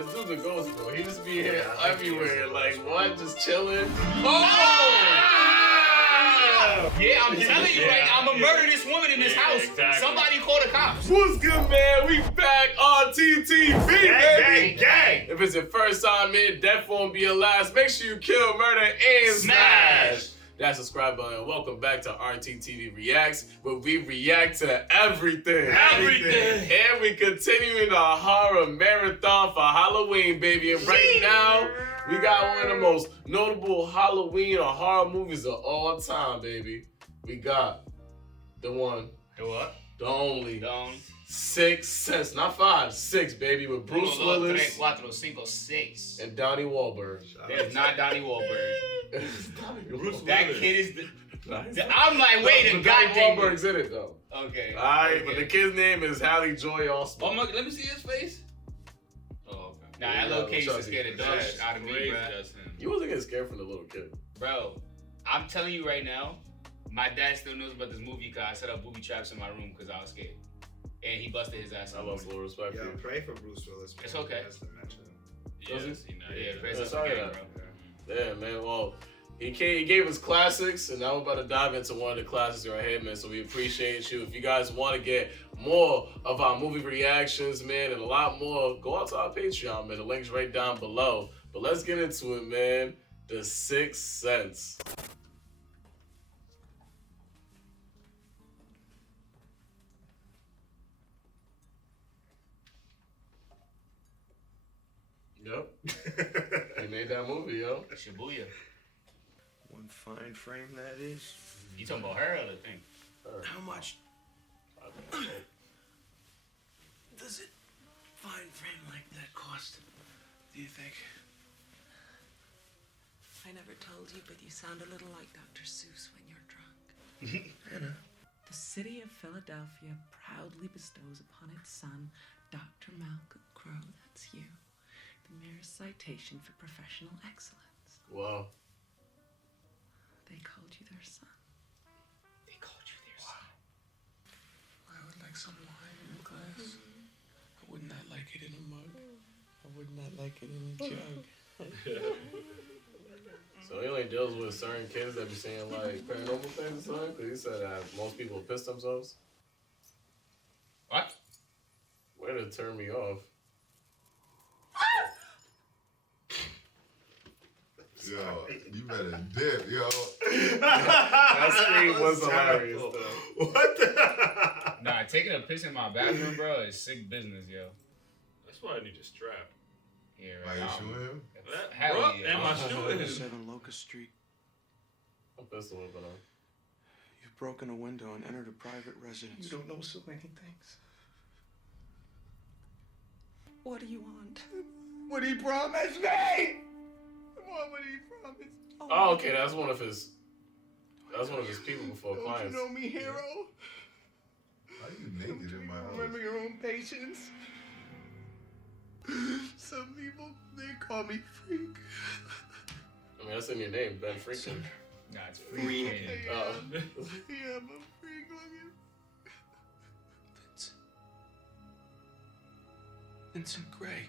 this dude's a ghost, bro. He just be here everywhere. Like, what? Just chilling. Yeah, I'm telling you, right? I'm gonna murder this woman in this house. Exactly. Somebody call the cops. What's good, man? We back on TTV, baby. Gang. If it's your first time in, death won't be your last. Make sure you kill, murder, and smash that subscribe button. Welcome back to RTTV Reacts, where we react to everything. And we continuing the horror marathon for Halloween, baby. And right now, we got one of the most notable Halloween or horror movies of all time, baby. We got the one, the what? The only, Sixth Sense, not 5, 6, baby, with Bruce Willis, 3, 4, 5, 6, and Donnie Wahlberg. It's not Donnie Wahlberg. Bruce that kid is I'm like, wait a goddamn. Donnie Wahlberg's in it though. Okay. Alright, but the kid's name is Hallie Joy Osment. Oh my, let me see his face. Oh, okay. Nah, that little kid used to scare the dog out of me, bro. You wasn't getting scared from the little kid. Bro, I'm telling you right now, my dad still knows about this movie because I set up booby traps in my room because I was scared. And he busted his ass. I lost a little respect for you. Pray for Bruce Willis. Man. It's okay. Pray bro. Yeah, man. Well, he gave us classics, and now we're about to dive into one of the classics right here, man. So we appreciate you. If you guys want to get more of our movie reactions, man, and a lot more, go out to our Patreon, man. The link's right down below. But let's get into it, man. The Sixth Sense. Yep. He made that movie, yo. Shibuya. One fine frame, that is. You talking about her or the thing? How much does it fine frame like that cost, do you think? I never told you, but you sound a little like Dr. Seuss when you're drunk. Anna. The city of Philadelphia proudly bestows upon its son, Dr. Malcolm Crowe, that's you, the merest citation for professional excellence. Wow. They called you their son. They called you their son. I would like some wine in a glass. I would not like it in a mug. I would not like it in a jug. So he only deals with certain kids that be saying like paranormal things or something? Because he said that most people piss themselves. What? Way to turn me off. Yo, you better dip, yo. That scream was hilarious, though. What the? Nah, taking a piss in my bathroom, bro, is sick business, yo. That's why I need a strap. Yeah, Why right. you shooting him? Hell Bro, yeah. am I shooting him? 7 Locust Street. I'm pissed a little bit on. You've broken a window and entered a private residence. You don't know so many things. What do you want? What he promised me! What would he promise? Oh, okay, that's one of his people before Don't clients. you know me, hero? Why are you naked in my house? Remember your own patience? Some people, they call me freak. I mean, that's in your name, Ben Freakin. Nah, it's free. Yeah, I'm a freak looking. Vincent Gray.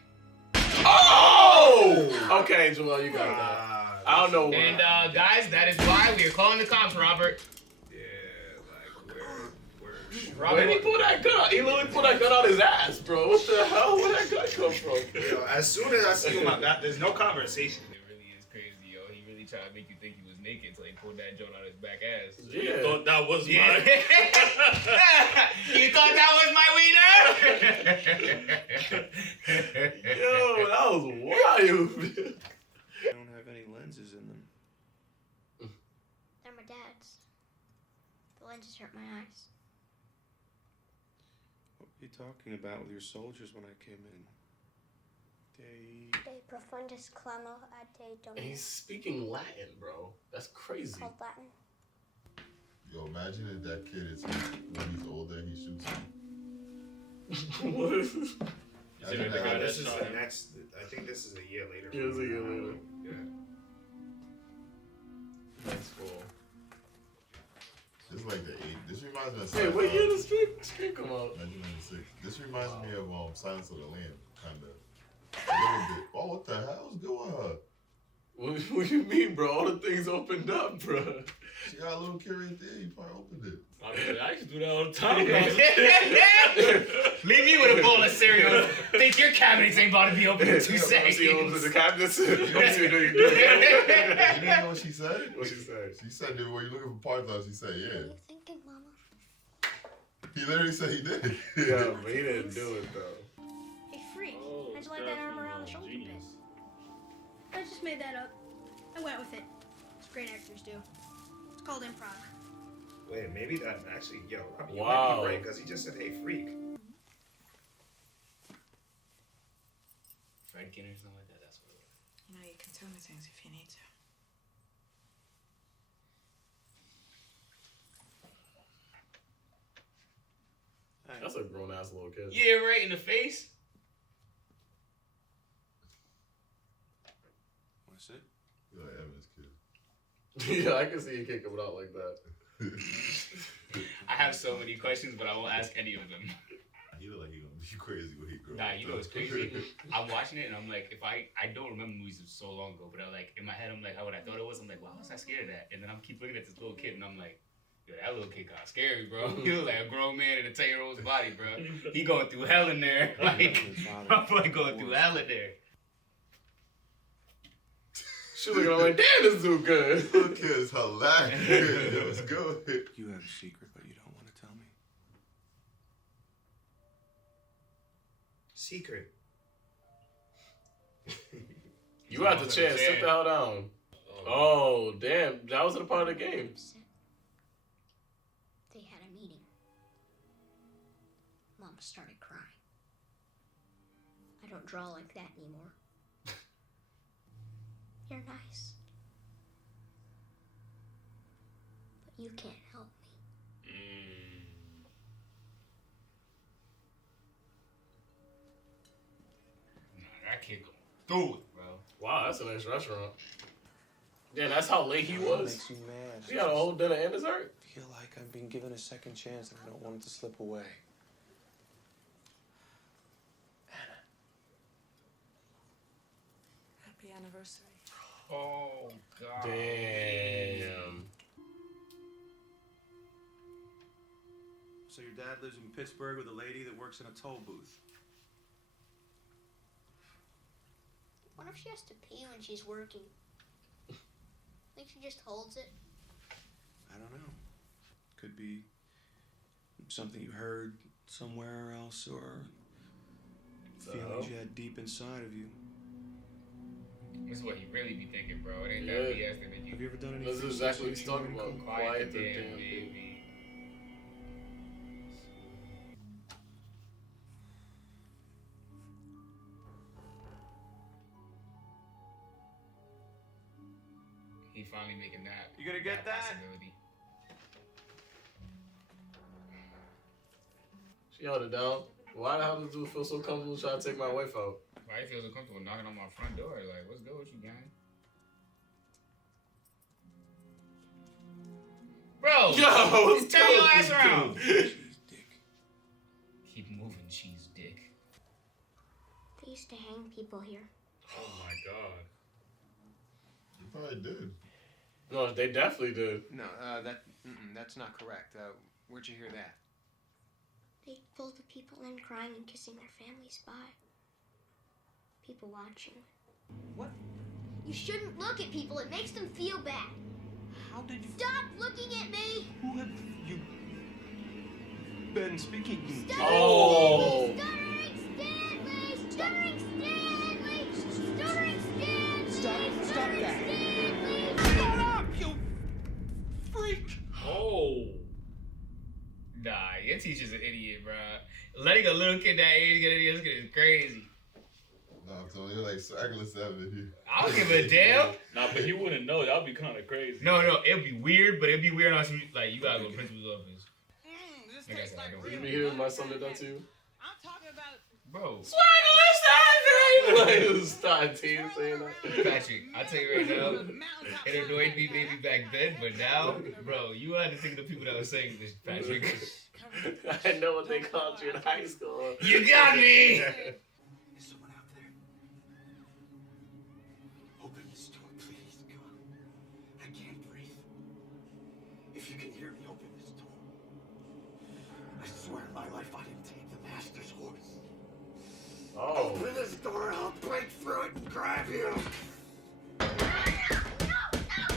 Oh! Okay, Joel, you got that. I don't know. And guys, that is why we are calling the cops, Robert. Yeah, like where? Robert, Where did he pull that gun out? He literally pulled that gun out his ass, bro. What the hell? Where'd that gun come from? Yo, as soon as I see him, there's no conversation. It really is crazy, yo. He really tried to make you think he was naked until he pulled that joint out his back ass. Yeah. You thought that was Yeah. mine? You thought that was my wiener? Yo, that was wild. They don't have any lenses in them. They're my dad's. The lenses hurt my eyes. What were you talking about with your soldiers when I came in? De profundis clamo ad te And domino. he's speaking Latin, bro. That's crazy. Called Latin. Yo, imagine if that kid is when he's older, he shoots him. What is this? Imagine that. This is the next. I think this is a year later. Yeah, it's a year later. Yeah. That's cool. This is like the 8th. This reminds me of Wait, what year did the stream come out? 1996. This reminds me of Silence of the Lambs, kind of. A little What you mean, bro? All the things opened up, bro. She got a little kid right there. You probably opened it. I mean, I used to do that all the time. Leave me with a bowl of cereal. Think your cabinets ain't about to be open in 2 seconds. She opens the cabinets. You You didn't know what she said? What she said? She said that when you're looking for pythons, she said, What are yeah. you thinking, Mama? He literally said he did. Yeah, but he didn't do it though. Hey, freak. Oh, How'd you like that arm around the shoulder bit? genius. I just made that up. I went with it. It's great actors do. It's called improv. Wait, maybe that's actually, yo, you Wow. might be right, because he just said, hey, freak. Fredkin or something like that. That's what it was. You know, you can tell me things if you need to. That's a grown ass little kid. Yeah, right in the face. Want to sit? You're like Evan's kid. Yeah, I can see you kid coming out like that. I have so many questions, but I won't ask any of them. He look like he gonna be crazy when he grows Nah, up. you know what's crazy? I'm watching it and I'm like, I don't remember movies so long ago, but I like in my head I'm like, how would I thought it was? I'm like, why was I scared of that? And then I'm keep looking at this little kid and I'm like, yo, that little kid got scary, bro. He was like a grown man in a 10-year-old's body, bro. He going through hell in there. Like, I'm like going through hell in there. She looking at him like, damn, this dude good. Little kid is hilarious. Let's go. You have a secret, but you don't want to tell me. Secret. You got the chance. Sit the hell down. Oh, damn. That wasn't a part of the game. They had a meeting. Mama started crying. I don't draw like that anymore. You're nice. But you can't help me. That kid go through it, bro. Wow, that's a nice restaurant. Yeah, that's how late he What was. makes you mad? He got a whole dinner and dessert. I feel like I've been given a second chance and I don't want it to slip away. Happy anniversary. Oh, God. Damn. So your dad lives in Pittsburgh with a lady that works in a toll booth. What if she has to pee when she's working? Think she just holds it? I don't know. Could be something you heard somewhere else or feelings you had deep inside of you. This is what he really be thinking, bro. It ain't Yeah. that BS that make Have you you ever done This anything? is exactly what he's talking about. quiet the damn baby. He finally making that. You gonna get that? Possibility. She held it down. Why the hell does dude feel so comfortable trying to take my wife out? Why he feels so comfortable knocking on my front door? Like, what's good with you, gang? Bro! Yo, just turn your ass around! Cheese dick. Keep moving, cheese dick. They used to hang people here. Oh my god. You probably did. No, they definitely did. No, that's not correct. Where'd you hear that? They pulled the people in crying and kissing their families by. People watching. What? You shouldn't look at people. It makes them feel bad. How did you? Stop looking at me! Who have you been speaking to? Stuttering Oh. Stanley! Stuttering Stanley! Stuttering Stanley! Stop that! Stanley! Shut up, you freak! Oh. Nah, your teacher's an idiot, bro. Letting a little kid that age get an idiot is crazy. No, I'm telling you, like Swagler 7. I don't give a damn. Nah, but he wouldn't know. That would be kind of crazy. No, it'd be weird, but it'd be weird on some, like, you gotta go to principal's office. This Like I tastes said, I like don't- real You be hearing my son did that to you? I'm talking about Bro, Like, start team saying that. Patrick, I'll tell you right now, it annoyed me maybe back then, but now, bro, you had to think of the people that were saying this, Patrick. I know what they called you in high school. You got me! There's someone out there. Open this door, please.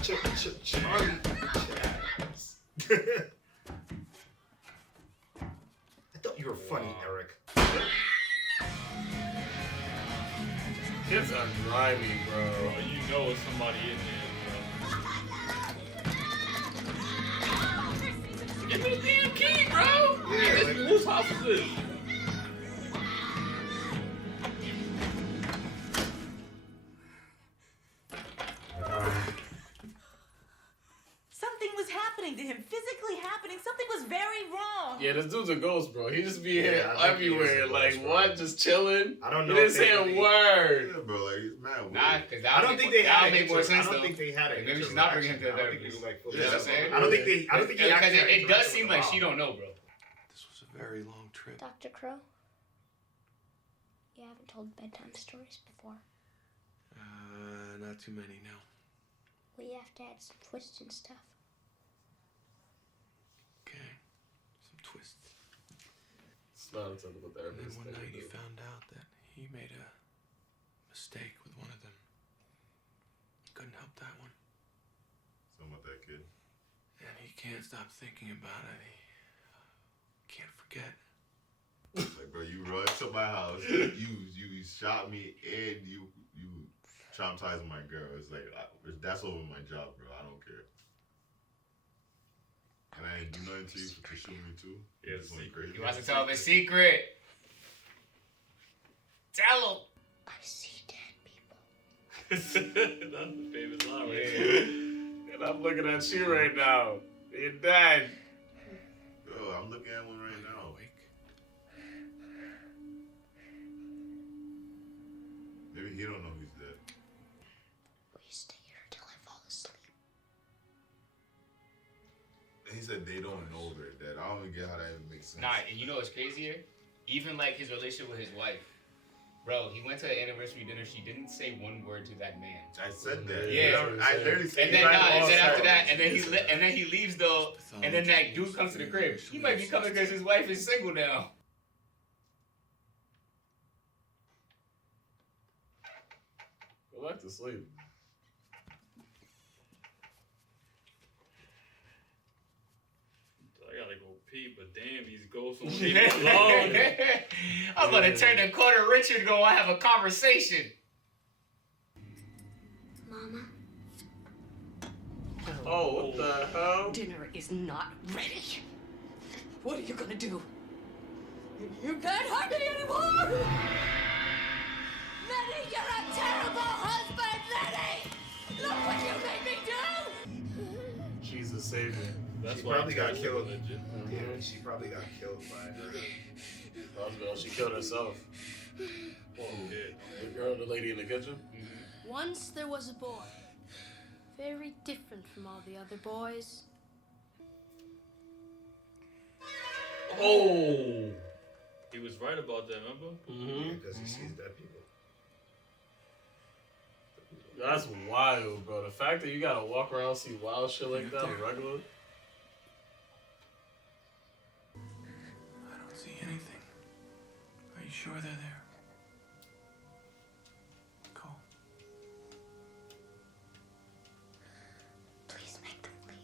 Charlie Chaz. I thought you were funny, Eric. Kids are grimy, bro. Bro, you know it's somebody in there, bro. Give me the damn key, bro! Yeah, like, Whose house is this? Something was happening to him, physically happening. Something was very wrong. Yeah, this dude's a ghost, bro. He just be here Yeah, I think he is everywhere. a Like, ghost, bro. what? Just chilling? I don't know. He didn't if say they a really- word. Yeah, bro, like, it's mad weird. Nah, because I don't think they had make more sense I don't though. think they had it. Maybe she's not bringing him to the I don't think therapist. they like fully. You know what I'm saying? I don't think they. I don't think he Because actually had it does interaction seem with like the she mom. don't know, bro. This was a very long trip. Dr. Crow, you haven't told bedtime stories before. Not too many, no. We have to add some twists and stuff. Okay. Some twists. It's not a typical And then therapist. one thing night to he do. found out that he made a mistake with one of them. Couldn't help that one. Something about that kid. And he can't stop thinking about it. He can't forget. Like, bro, you run to my house, you shot me, and you traumatized my girl. It's like, that's over my job, bro. I don't care. And I ain't do nothing to you for shooting me too. Yeah, Just went crazy. He wants to tell him a secret. Tell him. I see dead people. That's the famous line right Yeah. there. And I'm looking at you right now. You're dead. Bro, I'm looking at one right now. Awake. Maybe he don't know he's dead. Will you stay here until I fall asleep? He said they don't know they're dead. I don't even get how that even makes sense. Nah, and you know what's crazier? Even like his relationship with his wife. Bro, he went to an anniversary dinner. She didn't say one word to that man. I said that. Yeah. I literally said And then after that, and then he and then he leaves though. And then that dude comes to the crib. He might be coming because his wife is single now. Go back to sleep. I gotta go pee, but damn, these ghosts won't leave me alone. I'm gonna turn the corner. Richard and go. I have a conversation. Mama, Oh, what the hell? Dinner is not ready. What are you gonna do? You can't hurt me anymore! Lenny, you're a terrible husband, Lenny! Look what you made me do! Jesus Savior. That's She why probably got Ted's killed. legit. Yeah, she probably got killed by her. Oh, she killed herself. Poor kid. The girl, the lady in the kitchen? Once there was a boy, very different from all the other boys. Oh! He was right about that, remember? Mm-hmm. Because he sees dead people. That's wild, bro. The fact that you gotta walk around and see wild shit like that on regular. I don't see anything. Are you sure they're there? Cole. please make them leave.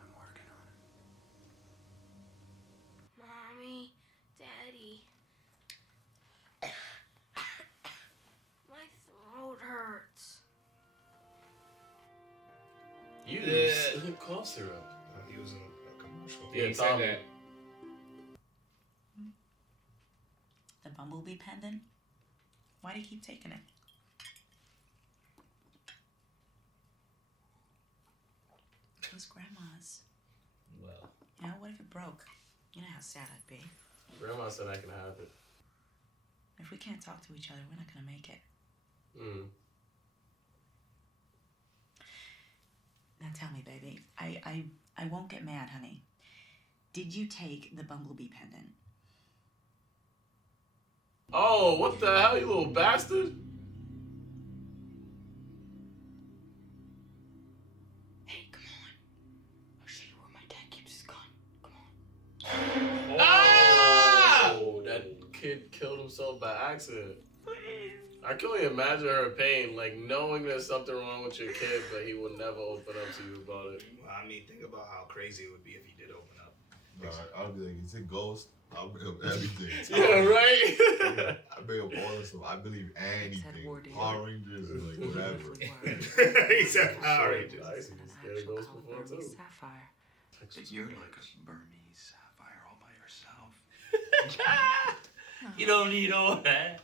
I'm working on it. Mommy, Daddy. My throat hurts. You cough syrup. He was in a commercial. Yeah, he said Tommy. that. The bumblebee pendant? Why do you keep taking it? It was Grandma's. Well, Now, what if it broke? You know how sad I'd be. Grandma said I can have it. If we can't talk to each other, we're not gonna make it. Mm. Now tell me, baby. I won't get mad, honey. Did you take the bumblebee pendant? Oh, what the hell, you little bastard? Hey, come on. I'll show you where my dad keeps his gun. Come on. Oh! That kid killed himself. himself by accident. I can only imagine her pain, like knowing there's something wrong with your kid, but he will never open up to you about it. Well, I mean, think about how crazy it would be if he did open up. I'll be like, it's a ghost. I'll bring up everything. Yeah, right? I bring up all this stuff. I believe anything. Power Rangers, like whatever. He said Power Rangers. I used to be scared of ghosts before too. Sapphire. That you're like a Burmese sapphire all by yourself. You don't need all that.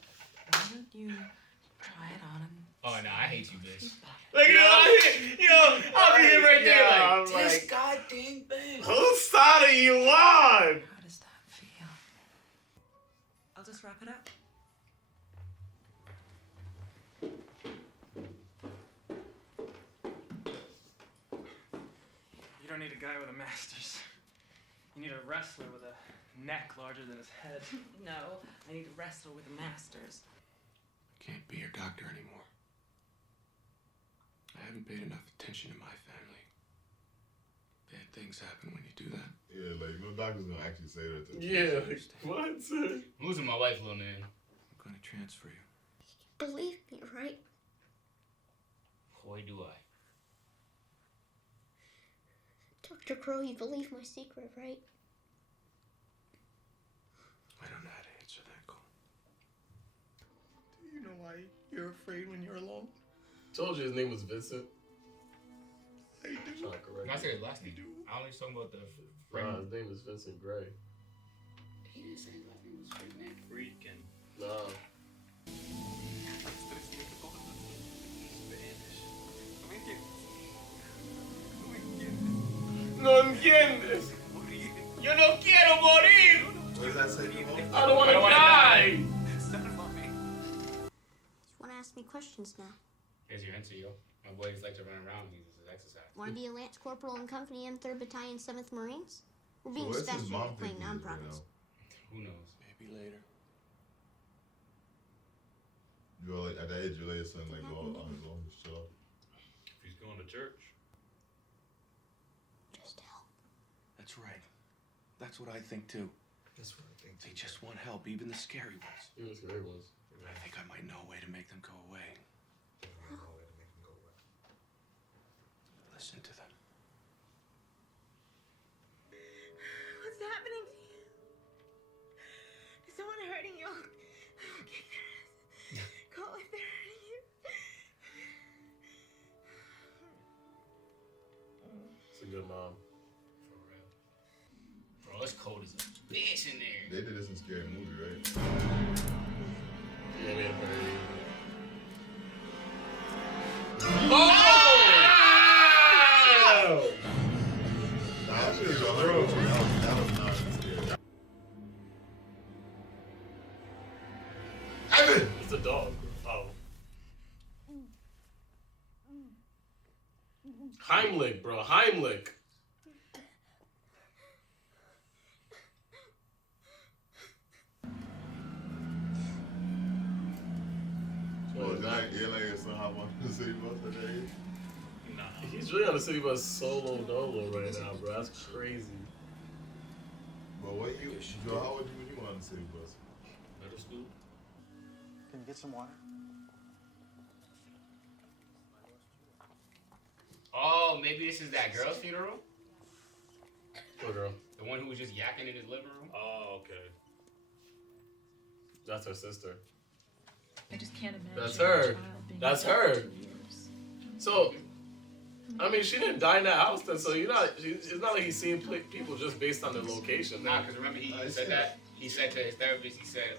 Why don't you try it on and... Oh, no, I hate you, bitch. Like, I'll be here right there like, I'm this like, goddamn thing. whose side are you on? How does that feel? I'll just wrap it up. You don't need a guy with a master's. You need a wrestler with a neck larger than his head. No, I need a wrestler with a master's. Can't be your doctor anymore. I haven't paid enough attention to my family. Bad things happen when you do that. Yeah, like no doctor's gonna actually say that to me. Yeah, like, what? I'm losing my wife, little man. I'm gonna transfer you. Believe me, right? Boy, do I. Dr. Crow, you believe my secret, right? I don't know how to answer that call. Do you know why you're afraid when you're alone? Told you his name was Vincent. I do. Trying to correct I you. said his last name. I only talking about the Nah, friend. his name is Vincent Gray. He didn't say his last name was Freakin'. Freaking. Nah. No entiendes. Yo no quiero morir. What does that say? I don't want to die. Just want to ask me questions now. Here's your answer, yo. My boys like to run around. He uses exercise. Want to be a Lance Corporal in Company M 3rd Battalion 7th Marines? We're being Where's his dispatched mom into playing think he is right non-profits. Who knows? Maybe later. You go like at that age, you let your son like go on his own, just chill. If he's going to church. Just help. That's right. That's what I think too. That's what I think. They just want help, even the scary ones. He was scary ones. I think I might know a way to make them go away. Listen to them. What's happening to you? Is someone hurting you? Call if they're hurting you. It's a good mom. For real. Bro, it's cold as a bitch in there. They did this in Scary Movie, right? Yeah, man, very. Nah, that shit is a horror. That was not scary. Evan! It's a dog. Oh. Heimlich, bro. Heimlich. Oh, is that yeah, like your son hop on the city bus at that age? Nah. He's really on the city bus solo dolo right now, bro. That's crazy. But what you, Joe, how old you when you were on the city bus? Middle school? Can you get some water? Oh, maybe this is that girl's funeral? Poor girl. The one who was just yakking in his living room? Oh, okay. That's her sister. I just can't imagine. That's a her. child being That's left her. for years. So, I mean, she didn't die in that house then, so you're not. It's not like he's seeing people just based on their location. Nah, because remember he said that. He said to his therapist, he said,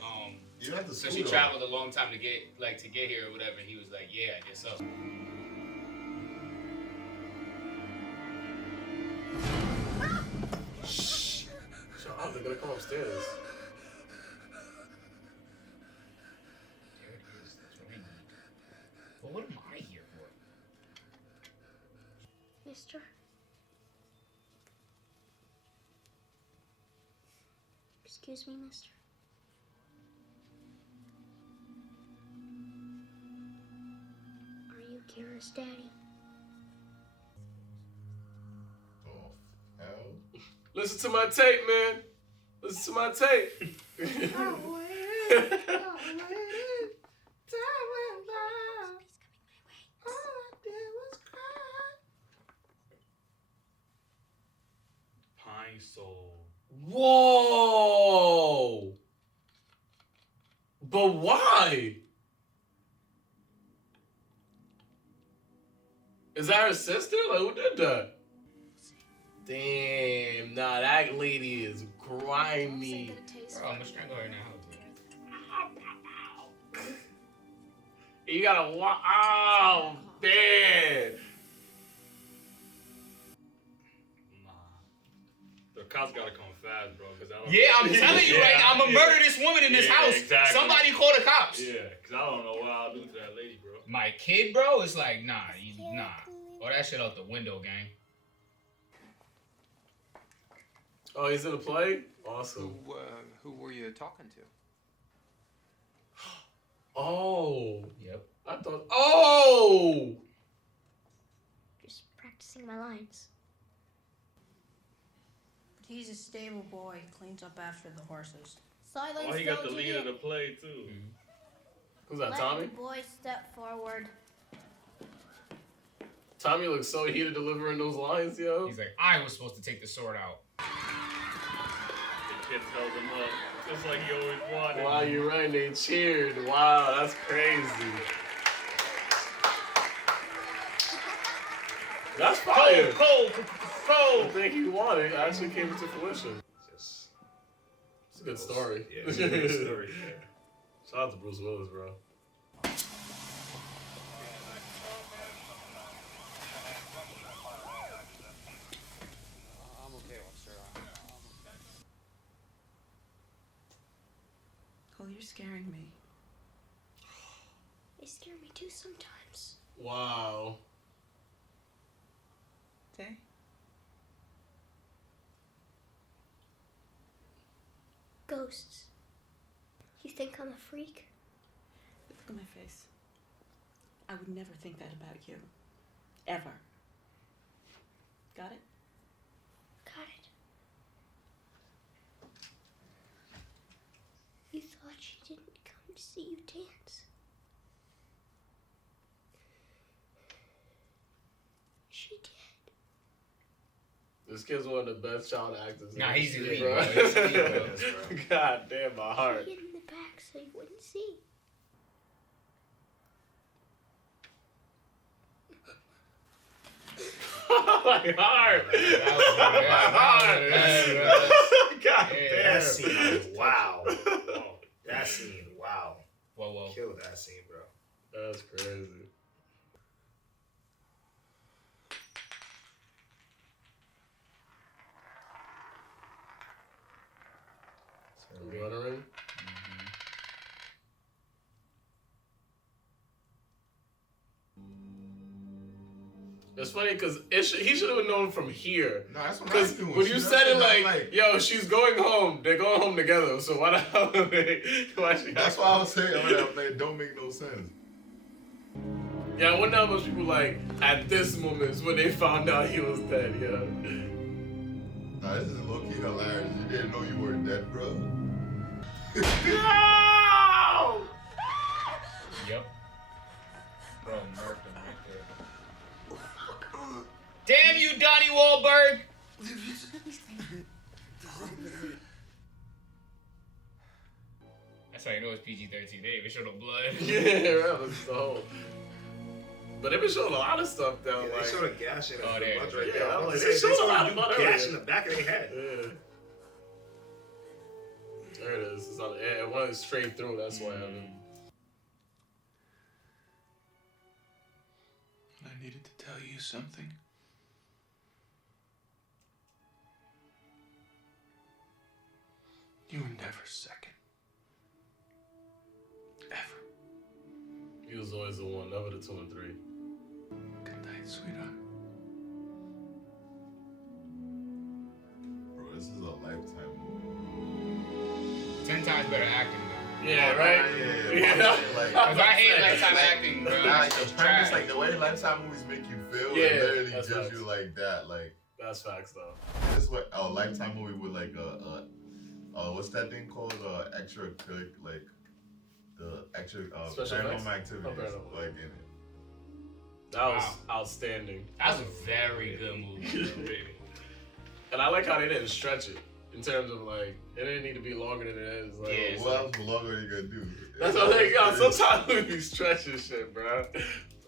You don't have to so school she though. traveled a long time to get here or whatever. And he was like, yeah, I guess so. Shh. Shut up, they're gonna come upstairs. There it is. That's what I need. But what am I here for? Mister? Excuse me, mister? Are you Kira's daddy? Oh, hell. Listen to my tape, man. Listen to my tape. Oh, soul. Whoa! But why? Is that her sister? Like, who did that? Damn, nah, that lady is grimy. Bro, I'm gonna strangle her now. You gotta walk. Oh, man. The cops gotta come fast, bro. Cause I don't. Yeah, I'm telling you right now, I'm gonna murder this woman in this house. Exactly. Somebody call the cops. Yeah, cause I don't know what I'll do to that lady, bro. My kid, bro, it's like, nah. Or that shit out the window, gang. Oh, he's in the play? Awesome. Who were you talking to? Oh. Yep. I thought. Oh! Just practicing my lines. He's a stable boy. Cleans up after the horses. Silence. Oh, he got the lead of the play too. Who's that, Let Tommy? the boy step forward. Tommy looks so heated delivering those lines, yo. He's like, I was supposed to take the sword out. The kid held him up, just like he always wanted. Wow, you're right. They cheered. Wow, that's crazy. That's fire. Cold. The thing he wanted actually came into fruition. It's a good story. Yeah, it's a good story. Yeah. Shout out to Bruce Willis, bro. I'm okay, officer. Cole, you're scaring me. They scare me too sometimes. Wow. Tay? Ghosts. You think I'm a freak? Look at my face. I would never think that about you. Ever. Got it? Got it. You thought she didn't come to see you dance. She did. This kid's one of the best child actors. Nah, I've he's seen, elite, bro. bro. He's elite, bro. God damn, my heart. She hid in the back so you wouldn't see. My heart. God damn. That scene, wow. That scene, wow. Whoa. Kill that scene, bro. That's crazy. Watering. It's funny because he should have known from here. No, that's what Because I'm doing. when you said it like, yo, she's going home, they're going home together. So why the hell are they? That's why I was saying, it don't make no sense. Yeah, I wonder how much people like at this moment is when they found out he was dead. Yeah. Nah, this is low key hilarious. You didn't know you were dead, bro. No! Yep. Bro, murked him right there. Damn you, Donnie Wahlberg! That's how you know it's PG-13. They even show no blood. Yeah, right. That's the whole. But they've been showing a lot of stuff though. Yeah, like, they showed a gash in Oh, the there bunch it right is. there. Yeah, I was like, about to they say, showed they a lot showed of a blood gash earlier. in the back of their head. Yeah. There it is. It's on the air. It went straight through. That's why I mean. I needed to tell you something. You were never second. Ever. He was always the one, never the 2 and 3. Good night, sweetheart. Bro, this is a lifetime movie. 10 times better acting, though. Yeah, right? Yeah. Because I hate lifetime acting, bro. Like, It's the just premise, trash. like the way lifetime movies make you feel, Yeah, it literally that's gives facts. you like that. Like, That's facts though. this is what a lifetime movie with like what's that thing called? Extra cook, like the extra Special paranormal effects? activities, Paranormal. like in it. That was outstanding. That was a very good movie, bro. And I like how they didn't stretch it in terms of like it didn't need to be longer than it is. Like, Yeah, what else longer are you gonna do? That's what they got. Sometimes we be stretching shit, bro.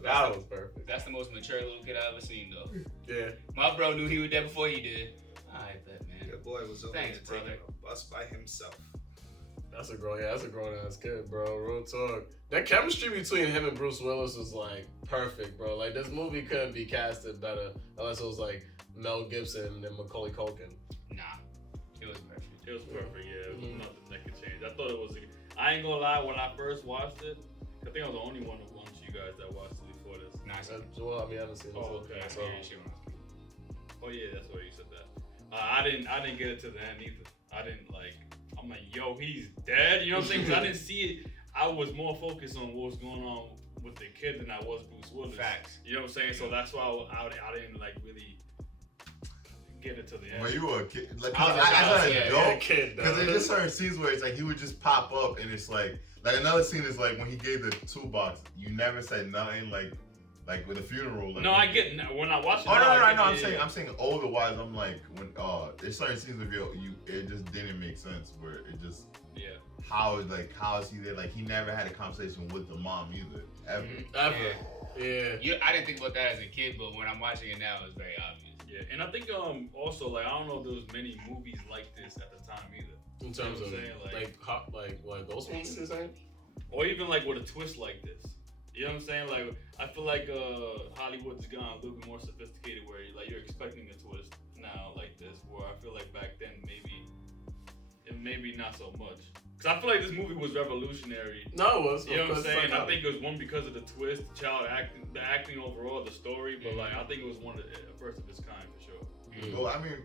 That was perfect. That's the most mature little kid I ever seen, though. Yeah. My bro knew he was there before he did. I bet, man. That boy was over Thanks, there taking brother. a bus by himself. That's a grown ass kid, bro. Real talk. That chemistry between him and Bruce Willis was like perfect, bro. Like this movie couldn't be casted better unless it was like Mel Gibson and Macaulay Culkin. Nah, it was perfect. It was perfect, yeah. It was nothing that could change. I thought it was. I ain't gonna lie. When I first watched it, I think I was the only one amongst you guys that watched it before this. Nice. Well, I mean, I haven't seen it. Oh, okay. So. Oh yeah, that's why you said that. I didn't get it to the end either. I didn't like. I'm like, yo, he's dead. You know what I'm saying? Because I didn't see it. I was more focused on what was going on with the kid than I was Bruce Willis. Facts. You know what I'm saying? So that's why I didn't like really get it to the end. When you were a kid, like, I was as an a adult, kid, because there's just certain scenes where it's like he would just pop up and it's like another scene is like when he gave the toolbox, you never said nothing like with a funeral. Like, No, I get when I watch it. Oh no, I no, get I'm saying older wise. I'm like when there's certain scenes of you, it just didn't make sense. Where it just how is he there? Like he never had a conversation with the mom either ever. Ever. Yeah. I didn't think about that as a kid, but when I'm watching it now, it's very obvious. Yeah, and I think also like I don't know if there was many movies like this at the time either. In terms of like ghost movies, you're saying? Or even like with a twist like this. You know what I'm saying? Like I feel like Hollywood's gone a little bit more sophisticated where you're expecting a twist now like this. Where I feel like back then maybe not so much. Cause I feel like this movie was revolutionary. No, it was. You know what I'm saying? I think it was one because of the twist, the acting overall, the story. But like I think it was one of the first of its kind for sure. Well, I mean,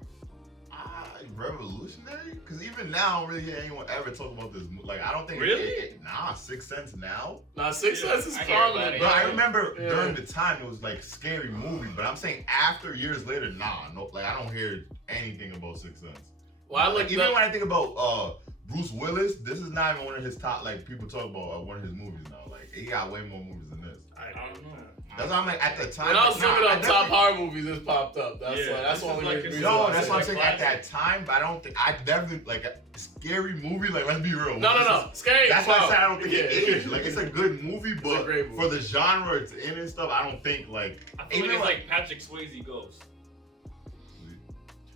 revolutionary? Because even now, I don't really hear anyone ever talk about this. Like, I don't think. Really? Sixth Sense now. Nah, Sixth Sense is prominent. But I remember during the time it was like scary movie. But I'm saying after years later, no, like I don't hear anything about Sixth Sense. Well, even when I think about Bruce Willis, this is not even one of his top. Like people talk about one of his movies now. Like he got way more movies than this. I don't know. That's why I'm like at the time. When I was looking up top horror movies, this popped up. That's one of the reasons. No, that's what I'm saying. At that time, but I don't think I definitely like a scary movie. Like let's be real. No, scary. That's why I said I don't think it aged. Like it's a good movie, but great movie. For the genre it's in and stuff, I don't think like. I feel like it's like Patrick Swayze Ghost.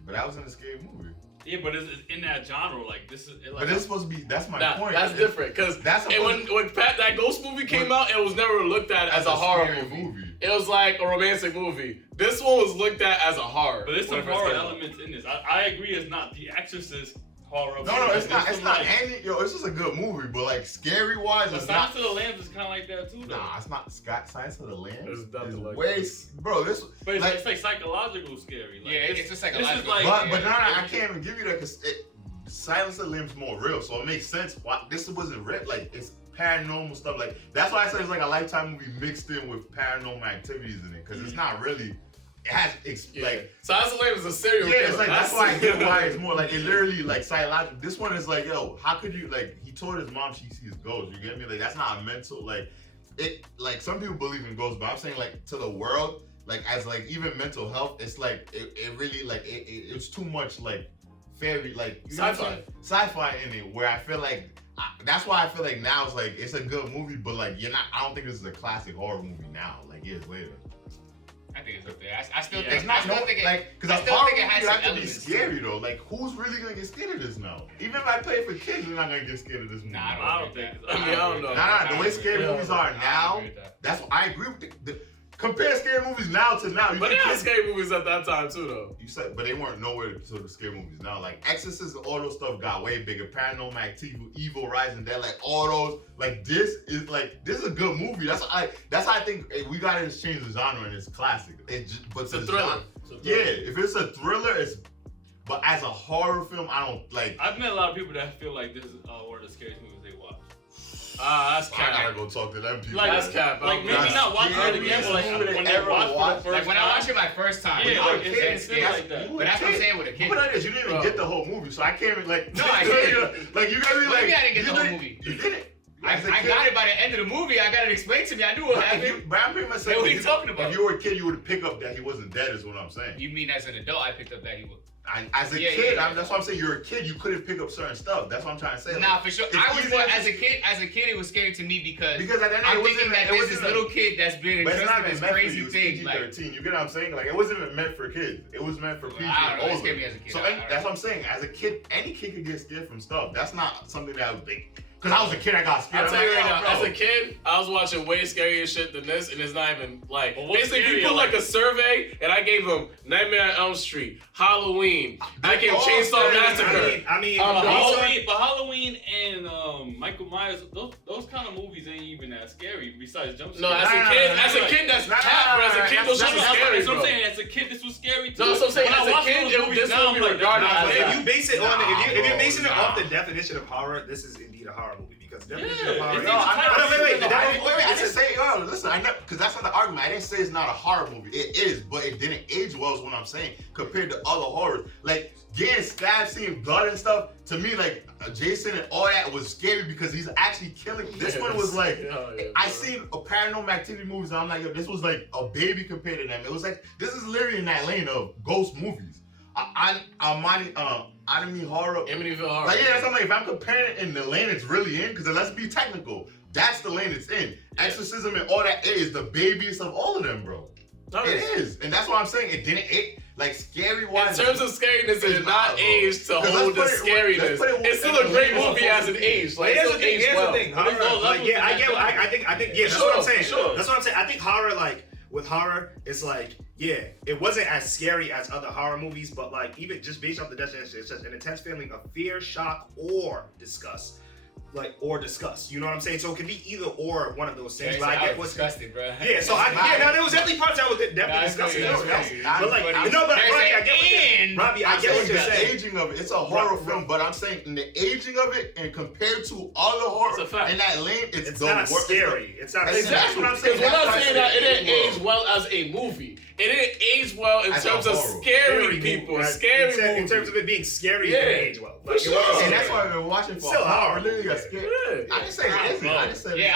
But that was in a scary movie. Yeah, but it's in that genre, like this is. Like, but it's supposed to be. That's my point. That's different because when that Ghost movie came out, it was never looked at as a horror movie. It was like a romantic movie. This one was looked at as a horror. But there's some horror elements in this. I agree. It's not The Exorcist horror. No, it's not. It's not any. Yo, it's just a good movie, but like scary wise, but it's Silence not. of the Lambs is kind of like that too. Though. Nah, it's not. Silence of the Lambs. It's like way, bro. This. But it's like psychological scary. Like, it's a psychological. This is like, but no, I can't even give you that because Silence of the Lambs more real, so it makes sense. Why this wasn't real? Like it's paranormal stuff. Like that's why I said it's like a Lifetime movie mixed in with paranormal activities in it because it's not really. It has like Silence of the Lambs is a serial killer. It's like that's why I get why it's more like it literally like psychological. This one is like, yo, how could you like? He told his mom she sees ghosts. You get me? Like that's not a mental like it. Like some people believe in ghosts, but I'm saying like to the world, like as like even mental health, it's like it really like it's too much like fairy like sci-fi in it. Where I feel like that's why I feel like now it's like it's a good movie, but like you're not. I don't think this is a classic horror movie now. Like years later. I think it's up there. I still think it's not because I still think it has some elements. To be scary though. Like who's really gonna get scared of this now? Even if I play for kids, they're not gonna get scared of this movie. Nah, I don't think. I don't know. The way scary movies are now, that's what I agree with. Compare scary movies now to now. But they had scary movies at that time too, though. You said, but they weren't nowhere to the scary movies now. Like Exorcist and all those stuff got way bigger. Paranormal Activity, Evil, Rising Dead, like all those. Like this is a good movie. That's how I think we gotta change the genre and it's classic. It's a thriller. Yeah, if it's a thriller, it's. But as a horror film, I don't like. I've met a lot of people that feel like this is one of the scariest movies they watch. That's cap. I gotta go talk to them people. Like, that's cap. Like maybe not watching it again, but like when they watched it the first time. Like when I watched it my first time. Yeah, like it's scary like that. But that's what I'm saying with a kid. But you didn't even get the whole movie, so I can't even like. No, I didn't. Like you gotta be like. Maybe I didn't get the whole movie. You didn't. I got it by the end of the movie. I got it explained to me. I knew what happened. But I'm pretty much saying, what are you talking about? If you were a kid, you would pick up that he wasn't dead. Is what I'm saying. You mean as an adult, I picked up that he was. As a kid, that's why I'm saying you're a kid. You couldn't pick up certain stuff. That's what I'm trying to say. Nah, for sure. As a kid, it was scary to me because at the end I'm thinking that there's this little kid that's been entrusted this crazy thing. Like 13. You get what I'm saying? Like it wasn't even meant for kids. It was meant for people older. It scared me as a kid. So that's what I'm saying. As a kid, any kid could get scared from stuff. That's not something that I would think. Because I was a kid, I got scared. I'll tell you right now, as a kid, I was watching way scarier shit than this, and it's not even like. Basically, if you put like a survey, and I gave him Nightmare on Elm Street, Halloween, I gave Chainsaw Massacre. I mean, but Halloween and Michael Myers, those kind of movies ain't even that scary. Besides jump scares. No, as a kid, that's cat, bro. As a kid, those shit was scary, bro. bro. I'm saying, as a kid, this was scary too. No, that's what I'm saying. As a kid, this would be regarded as if you base it on, if you're basing it off the definition of horror, this is indeed a horror movie. Because the definition of horror. I didn't say, listen, I know, because that's not the argument. I didn't say it's not a horror movie. It is, but it didn't age well, is what I'm saying, compared to other horrors. Like, getting stabbed, seeing blood and stuff, to me, like, Jason and all that was scary because he's actually killing. This one was like, I seen a Paranormal Activity movies, and I'm like, yo, this was like a baby compared to them. It was like, this is literally in that lane of ghost movies. Anime horror. Amityville horror. Like, that's something. If I'm comparing it in the lane it's really in, because let's be technical, that's the lane it's in. Exorcism and all that is the babyest of all of them, bro. It is, and that's why I'm saying it didn't. Like scary wise. In terms of scariness, it did not age to hold the scariness. It's still a great movie as an age. Like, here's the thing. Horror, like, I think, that's what I'm saying. That's what I'm saying. I think horror, like, with horror, it's like, yeah, it wasn't as scary as other horror movies, but like even just based off the definition, it's just an intense feeling of fear, shock, or disgust. Or disgust. You know what I'm saying? So it can be either or one of those things. Yeah, but I get what's disgusted, bro. Yeah, so there was definitely parts that was definitely disgusting. But like, Robbie, I get what you're saying. The aging of it, it's a horror film, but I'm saying in the aging of it and compared to other horror in that lane, it's not scary. It's not exactly what I'm saying. We're not saying that it didn't age well as a movie. It didn't age well in terms of scary people. Scary movies. In terms of it being scary, it didn't age well. And that's why I've been watching for still horror. Literally got scared. I didn't say it isn't. I didn't say it.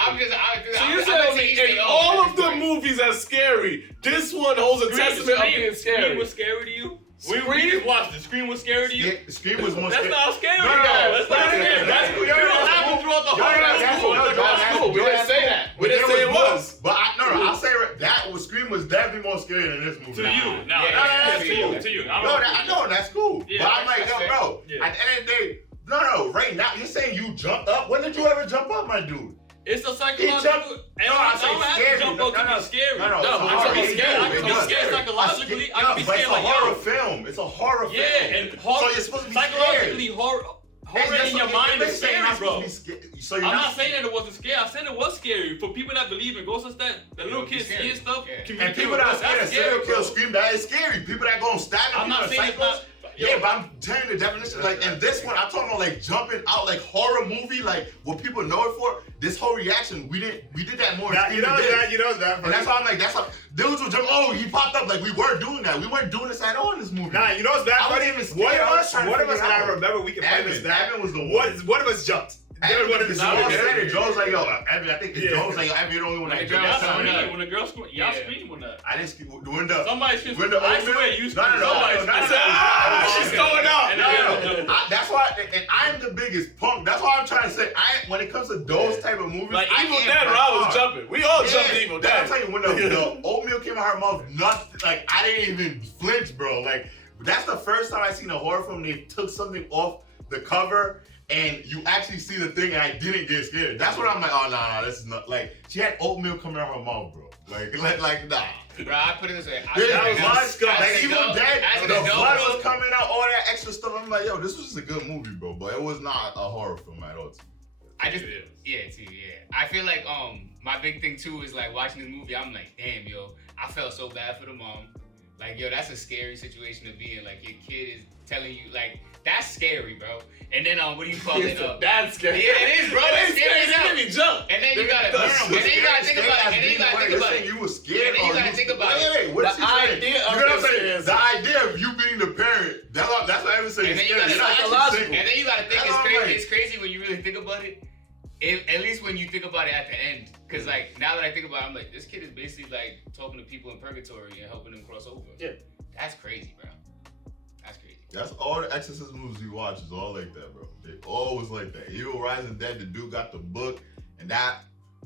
So you're telling me in all of the movies are scary, this one holds a testament of being scary. Scream was scary to you? We just watched it. Scream was scary to you? Yeah, Scream was more scary. That's not scary, No. That's not scary. That's cool. You don't have to throughout the whole That's cool. We didn't say that. We didn't say it was. But I'll say that Scream was definitely more scary than this movie. To you. No, that's cool. To you. I know, that's cool. But I'm like, yo, bro, at the end of the day, no, right now, you're saying you jumped up? When did you ever jump up, my dude? It's a psychological. I don't have to jump up to be scary. No, I'm talking scary. I can be scared psychologically. I can be scared like horror film. It's a horror film. Yeah, and horror. So you're supposed to be psychologically horror in your mind is scary, bro. So I'm not saying that it wasn't scary. I said it was scary for people that believe in ghosts and stuff. The little kids seeing stuff. And people that are scared of serial kill Scream, that is scary. People that go and stab people. I'm not saying it's not. Yeah, but I'm telling you the definition. Like, and this one, I'm talking about like jumping out, like horror movie, like what people know it for. This whole reaction, we did that more. You know that. And that's why I'm like, that's how dudes will jump. Oh, he popped up. Like we weren't doing that. We weren't doing this at all in this movie. Nah, you know what's bad? I wasn't even scared. One of us, and I remember we can find this back. Evan was the one of us jumped. Joe was like, yo, Evan, I think Joe was like, yo, Evan, you're the only one that jumped. When the girl screamed, y'all screamed when that. I didn't scream. When the somebody screamed. I swear you screamed. She's going out. That's why, and I'm the biggest punk. That's why I'm trying to say, when it comes to those type of movies, like Evil Dead, Rob was jumping. We all jumped Evil Dead. I'm telling you, when the oatmeal came out of her mouth, nothing. Like I didn't even flinch, bro. Like that's the first time I seen a horror film. They took something off the cover. And you actually see the thing, and I didn't get scared. That's what I'm like. Oh nah, this is not like she had oatmeal coming out of her mouth, bro. Like nah. Bro, I put it this way. Like Evil Dead, the blood was coming out, all that extra stuff. I'm like, yo, this was just a good movie, bro. But it was not a horror film at all. I feel like my big thing too is like watching this movie. I'm like, damn, yo, I felt so bad for the mom. Like, yo, that's a scary situation to be in. Like, your kid is telling you, like, that's scary, bro. And then, what do you call it? That's scary. Yeah, it is, bro. It's scary. It made me jump. And then you gotta think about it. You were scared. And then you gotta think about it. Wait, what she saying? The idea of you being the parent, that's what everyone's saying. And then you gotta think it's crazy when you really think about it. At least when you think about it at the end. Because, like, now that I think about it, I'm like, this kid is basically, like, talking to people in purgatory and helping them cross over. Yeah. That's crazy, bro. That's crazy. That's all the Exorcist movies you watch is all like that, bro. They always like that. Evil Rising Dead, the dude got the book, and that.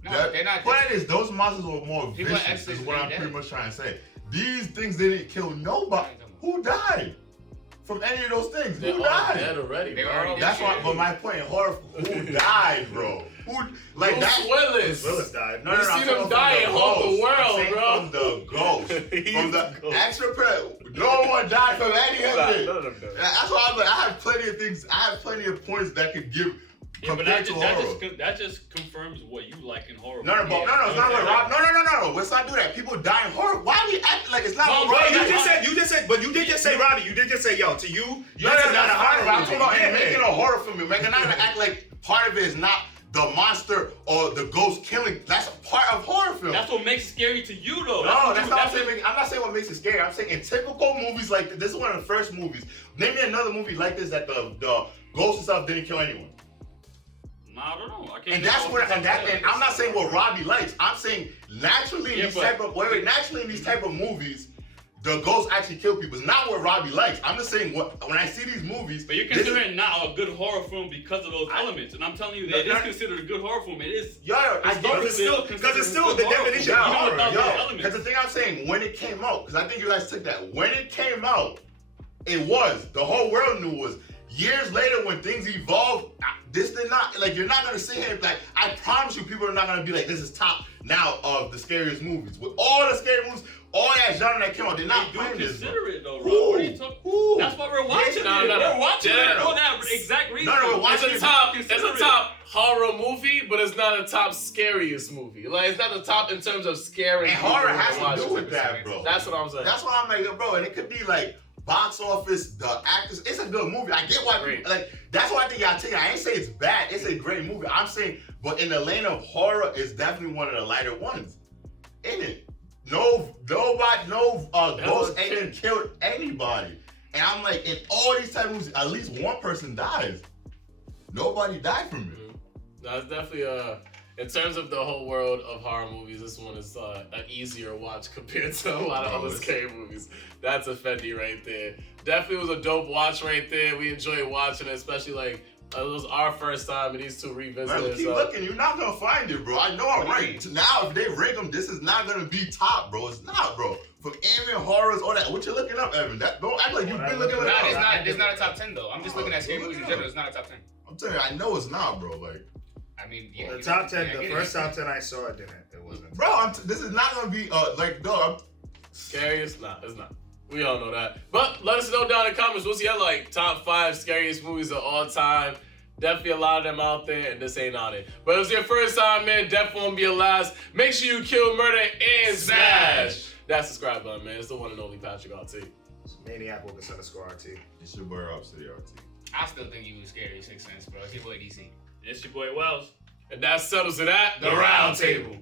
No, they're not. Point is, those monsters were more vicious. Is what I'm pretty much trying to say. These things didn't kill nobody. Who died from any of those things? They're Who all died? dead already, bro. That's why. But my point in horror, who died, bro? Who like Bruce that? Willis. Willis died. No, you see them die and hold the world, bro. From the ghost, from the extra no one died from any of it. That's why I'm like, I have plenty of things. I have plenty of points that could give. Yeah, but that just confirms what you like in horror. No, it's not what Rob. No. Let's not do that. People die in horror. Why we act like it's not? No, what bro, you just said, but you did just say, Robbie. You did just say, yo, to you, that's not a horror. I'm talking about making a horror film. Making not gonna act like part of it is not the monster or the ghost killing. That's a part of horror film. That's what makes it scary to you, though. No, that's not saying. I'm not saying what makes it scary. I'm saying in typical movies like this is one of the first movies. Name me another movie like this that the ghost itself didn't kill anyone. I don't know. I can't. And that's what, and I'm not saying what Robbie likes. I'm saying naturally in these type of movies, the ghosts actually kill people. It's not what Robbie likes. I'm just saying when I see these movies. But you're considering it not a good horror film because of those elements, and I'm telling you that it is considered a good horror film. It is. Because it's still the definition of horror. Because the thing I'm saying, when it came out, because I think you guys took that. When it came out, it was the whole world knew it was. Years later, when things evolved, this did not, like, you're not going to sit here and be like, I promise you, people are not going to be like, this is top now of the scariest movies. With all the scary movies, all that genre that came out, they're not playing this. Consider it, though, Rob. What are you talking? That's what we're watching. We're watching it for that exact reason. We're watching it. It's a top horror movie, but it's not a top scariest movie. Like, it's not the top in terms of scaring. And horror has to do with that, bro. That's what I'm saying. That's why I'm like, bro, and it could be like, box office, the actors, it's a good movie. I get why people, like, that's why I think y'all take it. I ain't say it's bad, it's a great movie. I'm saying, but in the lane of horror, it's definitely one of the lighter ones. In it. Ghost ain't killed anybody. And I'm like, in all these type of movies, at least one person dies. Nobody died from it. That's definitely in terms of the whole world of horror movies, this one is an easier watch compared to a lot of other scary movies. That's a Fendi right there. Definitely was a dope watch right there. We enjoyed watching it, especially like it was our first time and these two revisited. Man, keep looking. You're not gonna find it, bro. I know I'm right. Now, if they rank them, this is not gonna be top, bro. It's not, bro. From ambient horrors, all that. What you looking up, Evan? Don't act like you've been looking it up. It's not a top 10 though. I'm just looking at scary movies in general. It's not a top 10. I'm telling you, I know it's not, bro. Like. I mean, yeah. The top 10, the first top 10 I saw, it wasn't. Bro, this is not gonna be like, dog. Scariest? Nah, it's not. We all know that. But let us know down in the comments what's your like top 5 scariest movies of all time. Definitely a lot of them out there, and this ain't on it. But if it's your first time, man, definitely won't be your last. Make sure you kill, murder, and smash that subscribe button, man. It's the one and only Patrick RT. It's Maniac with the _RT. It's your boy Rob City RT. I still think you was scary, 6 cents, bro. It's your boy DC. It's your boy Wells. And that settles it at the round table.